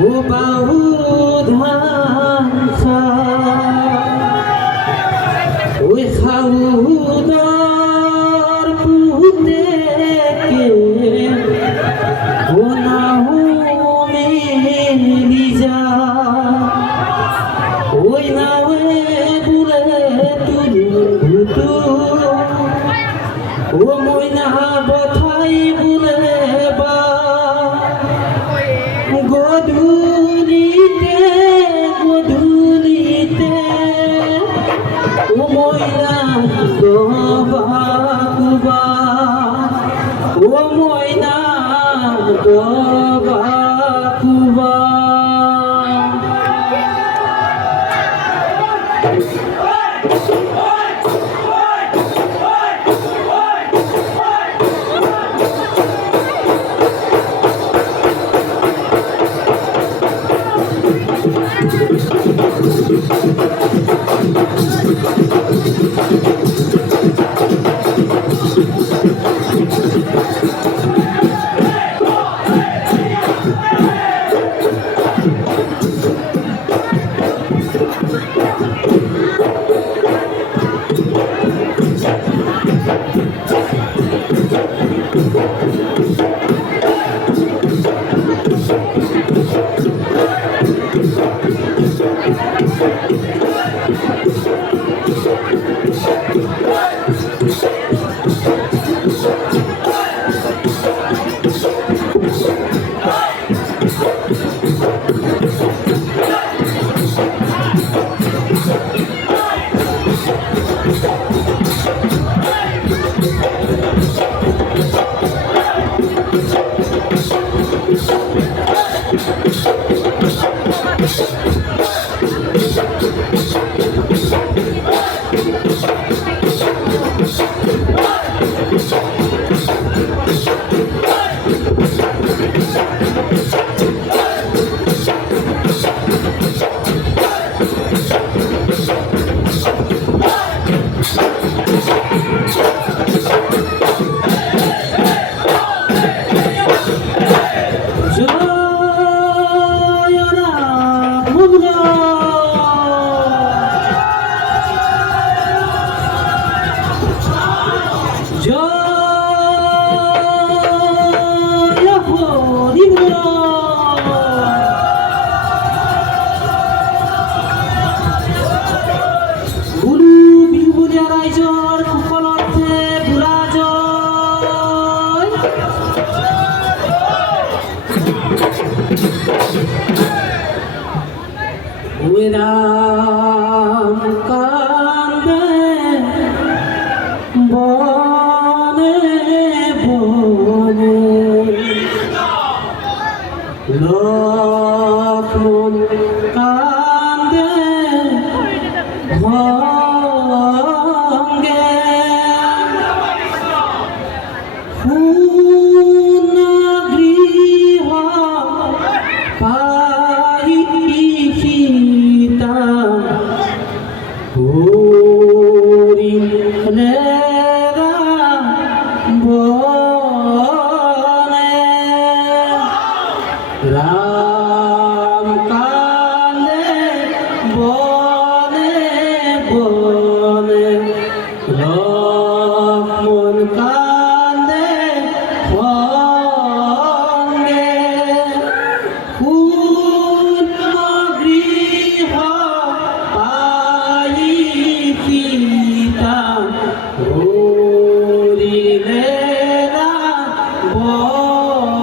ও বাহু ধানসা ওই খাউদার পুতে কে ও না মেলি যা ওই নাওয়ে বুলে তুলু ও ময়না বথাই বুলে বা গধূলিতে গধূলিতে ও ময়না দবা কুবা ও ময়না দবা কুবা রাম কান্দে বনে বনে লক্ষ্মণ কান্দে ভঙ্গে গৃহ পাই সীতা হরিণে বনে রাম কান্দে বনে বনে লক্ষ্মণ কান্দে ভঙ্গে গৃহ পাই সীতা হরিণে বনে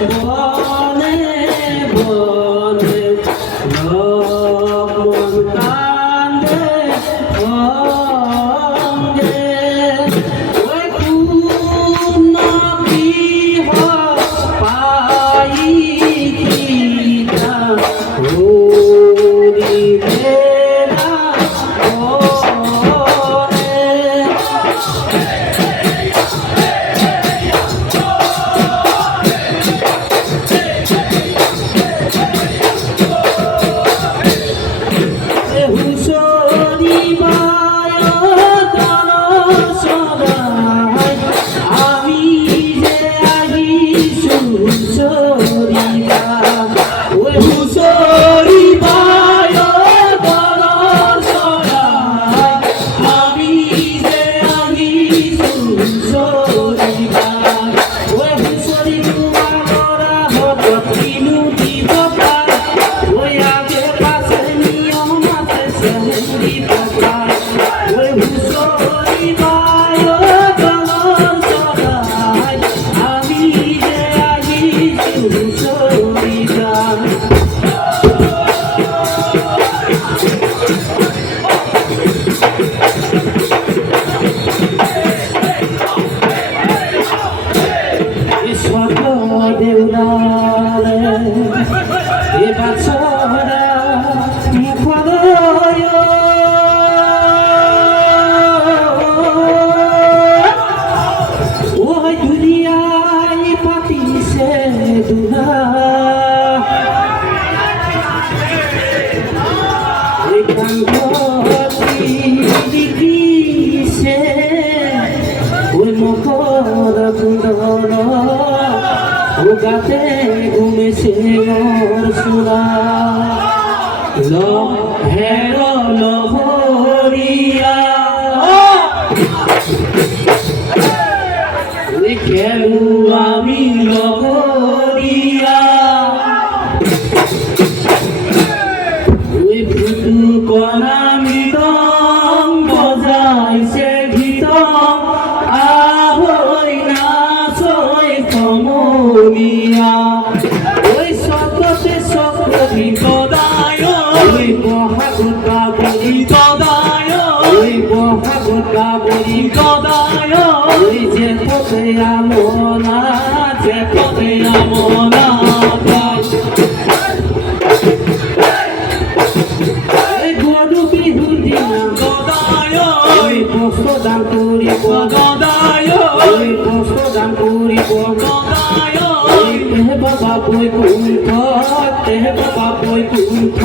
বনে বনে লক্ষ্মণ কান্দে সঙ্গে ওই পূর্ণ গৃহ পাই কিনা হরিবে না হুসরি মায় দন সদাই আমি যে আহিছো হুসরিয়া ওই হুসরি মায় দন সদাই আমি যে আহিছো হুসরিয়া ওই হুসরি তোমারা হত তিনু দিব পার ওই আগে পাশে নিয়ম আছে সেহেন্দি পার ওই হুসরি মায় দন সদাই আমি যে আহিছো হুসরিয়া স্বর্গ দেউলারে এ বাছরা মুখদয় ওই দুনিয়ায় পাতিছে দুনা ওই কাঙ্গতি দিছে ওই মকর কুন্দর ও গাতে ঘুমেছে মোর সুরা হের লহরিয়া ওই খেলু আমি লহরিয়া ওই ভুতু কণা মৃদং বজাইছে ঘিতং আহই নাচই কমলিয়া ওই সকতে সকলি তদায় ওই মহাগতা বলি তদায় ওই মহাগতা বলি তদায় ওই যে পথে আমনা যে পথে আমনা এই গরু বিহুর দিন তদায় ওই বস্ত্র দান করিব তদায় ওই বস্ত্র দান করিব তদায় ওই তেহ বাবা বই কুণ্ঠ তেহ বাবা বই কুণ্ঠ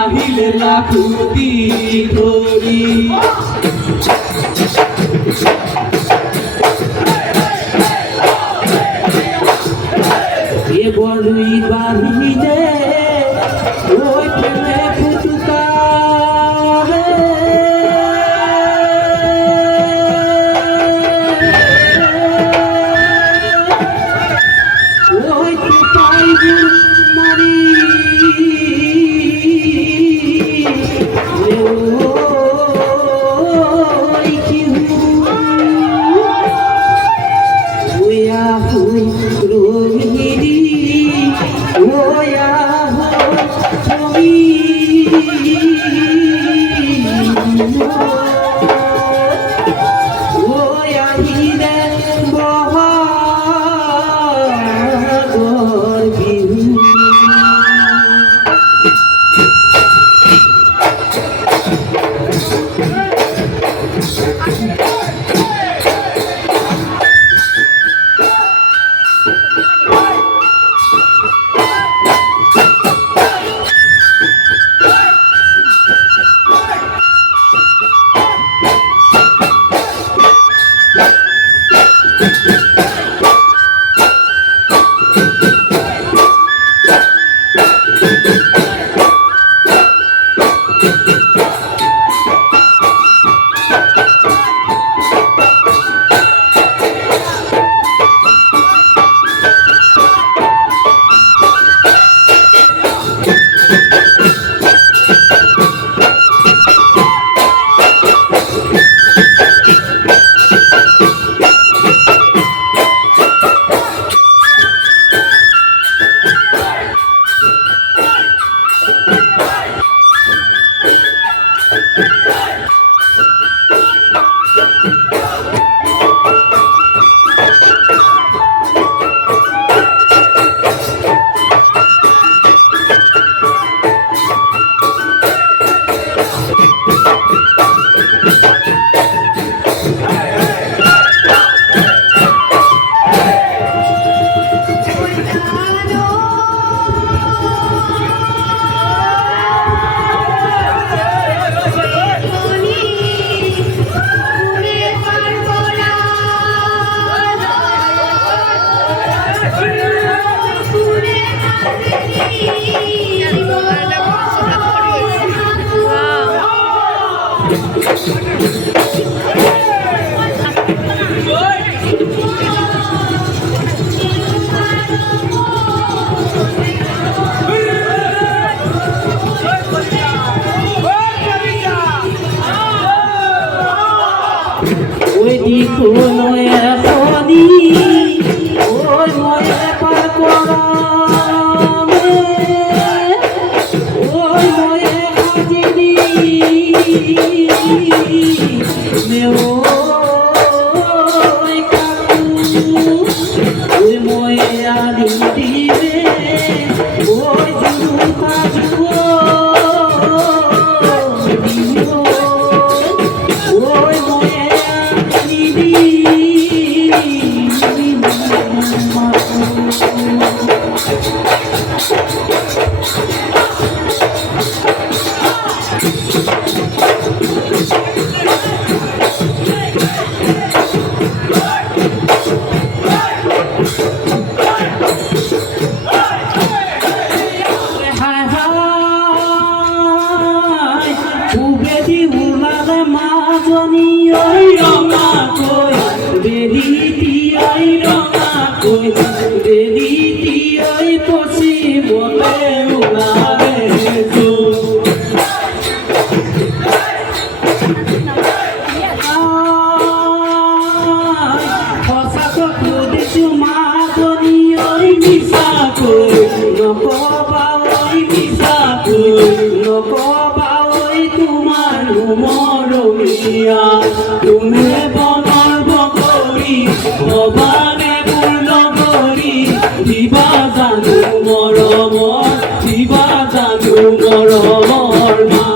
আহিলে লাখুতি ধরি বলুই বাঁধিলে ওই প্রেমে ফুটুকা ওই পাইবু মারি ওই কিহু ওয়া হুই রোহিণী ওয়া তুমি ওয়া হিরে বহাগর বিহু ওই দিকুনো এখনি ওই ময়ে পার করামে ওই ময়ে হাজিনি মে ওই কাকু ওই ময়ে আদি দিবে ওই জুনু কাজু ওই ময়ে তুমি বনৰ বকৰি ভৱানে পূৰ্ণ কৰি দিবা জানো মৰমৰ দিবা জানো মৰমৰ মা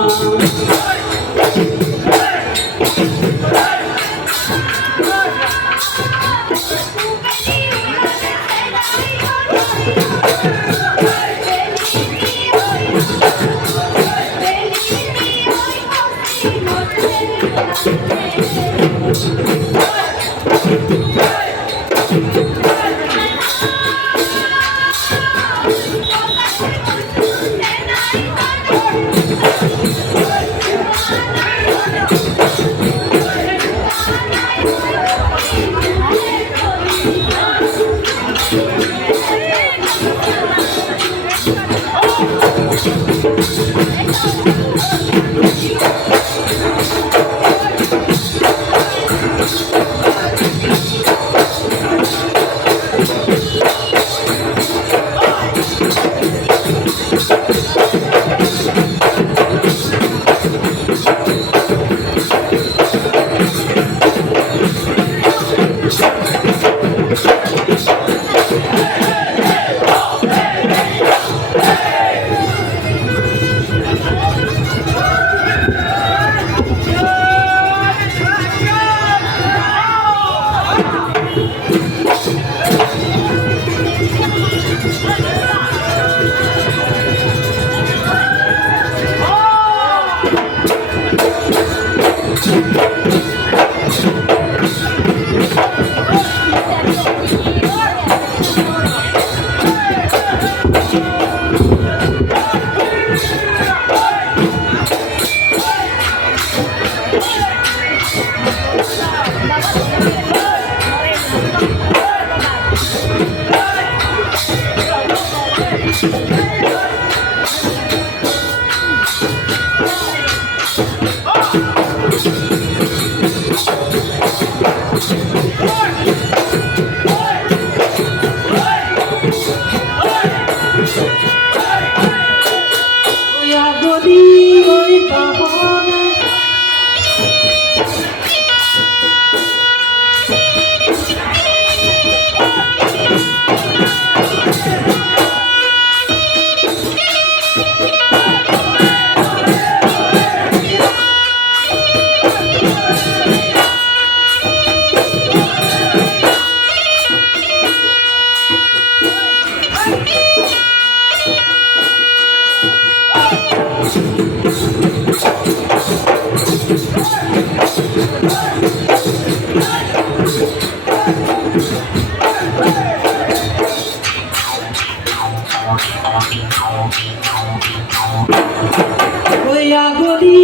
ওই আগরি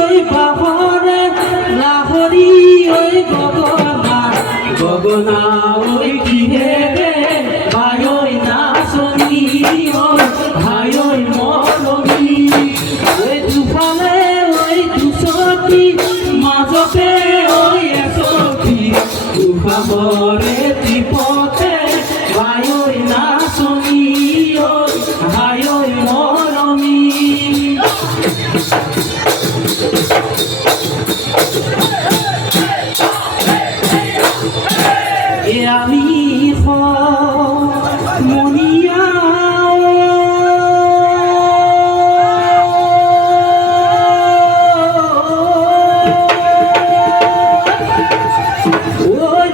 ওই বাহরে লাহরি ওই গগনা গগনা ওই কিহে রে ভাই ওই নাচনি ভাই ওই মরমি ওই দুফালে ওই দুচতি মাজতে ওই এচতি দুখাবরে ত্ৰিপথে ভাই ওই নাচনি ভাই ওই মৰমি আমি মনিয়া ওই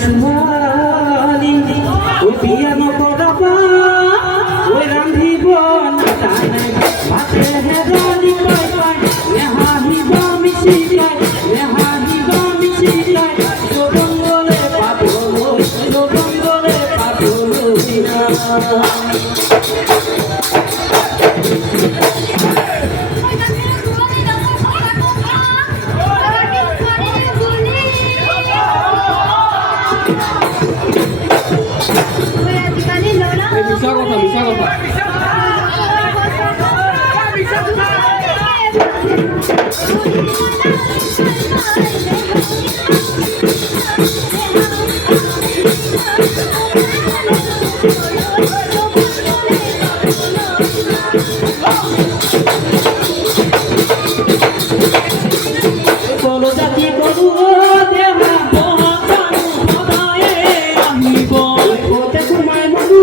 ছোৱালী ঐ বিয়া নকৰাবা ঐ ৰান্ধিব নাজানে ভাতেহে ৰান্ধি পাই পাই নেহাঁহিব মিচিকাই নেহাঁহিব মিচিকাই জগঙ্গলে পাবলৈ না bisa kota. Kalau jati kodu dewa bohong kodae ahibo kote kumai modu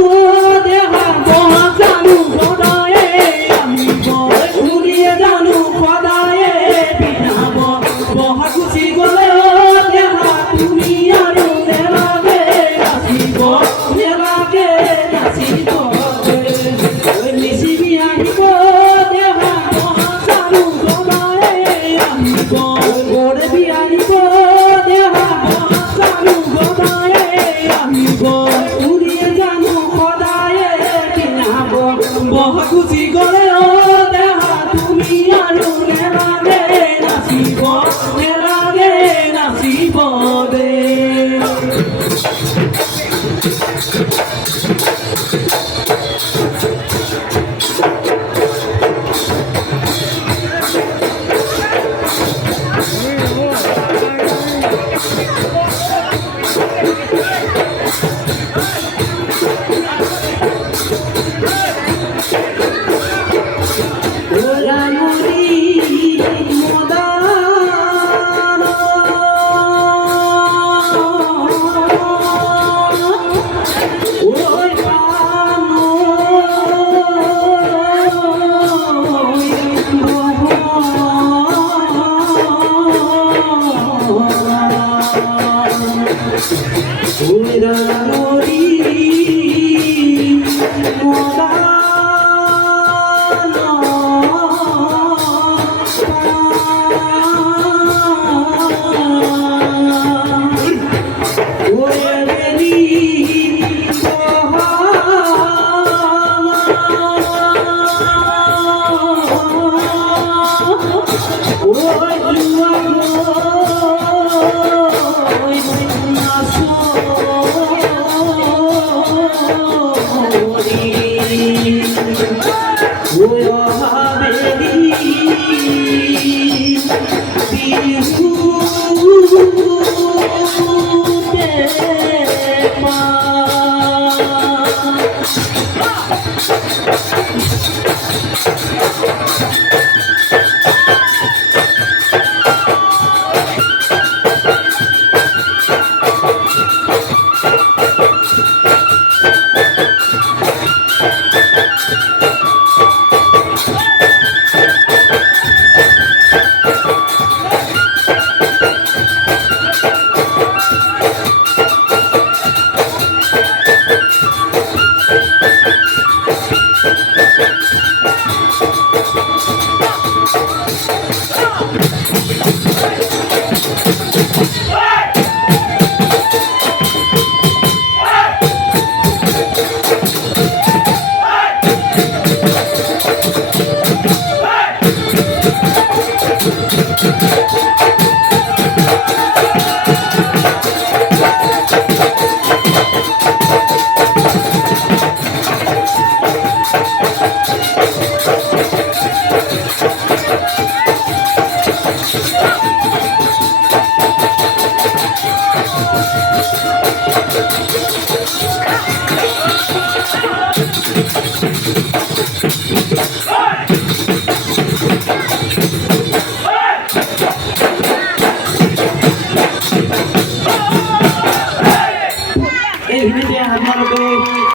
dewa bohong kodae ahibo uriye janu kodae binabo bohong kusi gole dewa tumi aru nelage nasibo oi misibi ahibo dewa bohong kodae ahibo Ore bianibo deha sanu godaye amigo uriye janu khodaye kinabo boha kusi gore o deha tumi aru nelage nasibo de